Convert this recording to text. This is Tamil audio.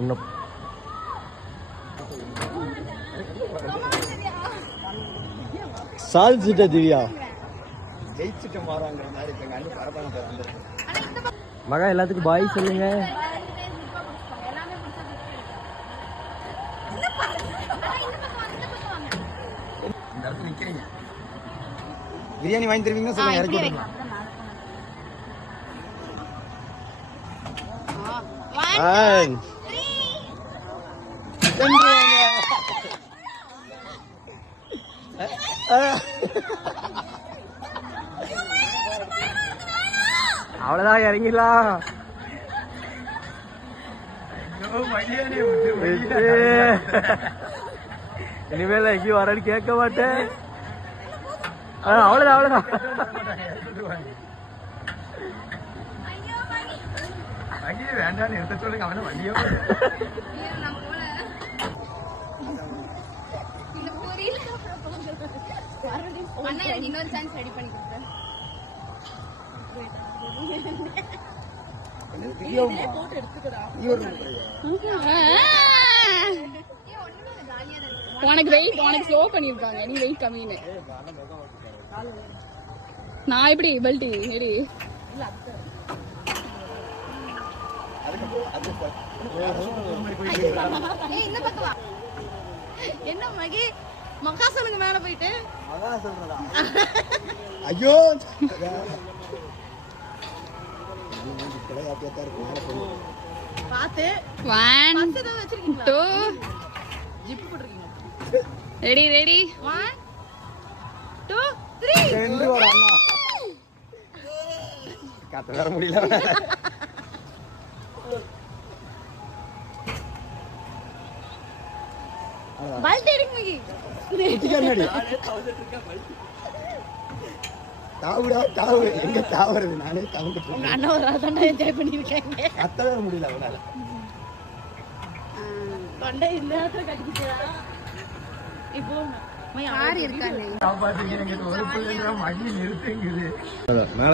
உன்னை சாதிச்சுட்ட திவ்யா ஜெயிச்சுட்ட மாறாங்கிற மாதிரி எங்க அண்ணன் பரப்பான மகா எல்லாத்துக்கும் பாய் சொல்லுங்க. இந்த இடத்துல நிக்கிறீங்க பிரியாணி வாங்கி தருவீங்கன்னா சொல்லுங்க இறக்கி விடுங்க. அவ்வளவுதான் இறங்கிடலாம். இனிமேல எங்கேயும் வரன்னு கேட்க மாட்டேன். அவ்வளவுதான் அவ்வளவுதான். வேண்டாம் எடுத்த சொல்லுங்க. அவன வண்டியோ இன்னொரு சான்ஸ் ரெடி பண்ணி கொடுத்தேன். உனக்கு வெயிட் உனக்கு ஸ்லோ பண்ணிருக்காங்க. நீ வெயிட் கம்மின்னு. நான் எப்படி பெல்ட் சரி இந்த பக்கம் என்ன மகி மகா சொல்லுங்க. மேல போயிட்டு மகா சொல்றதா? ஐயோ பாத்து 1 2 ஜிப் போட்டுருக்கீங்க. ரெடி ரெடி 1 2 3 ரெண்டு வர அண்ணா காத்த வர முடியல. பல்ட் எடுங்க மகி குட்டிக்கண்ணாடி தாவுடா தாவு எங்க தாவறது? நானே தாவுட்டு உங்க அண்ணா ஒரு அதான் என்ஜாய் பண்ணிருக்காங்க. அத்தவே முடியல அவனால. தொண்டை இல்லாத கட்டிச்சா இப்போ யார் இருக்கானே காப்பாத்துங்க. எனக்கு ஒரு பிள்ளைங்க மகி நிறுத்துங்குது.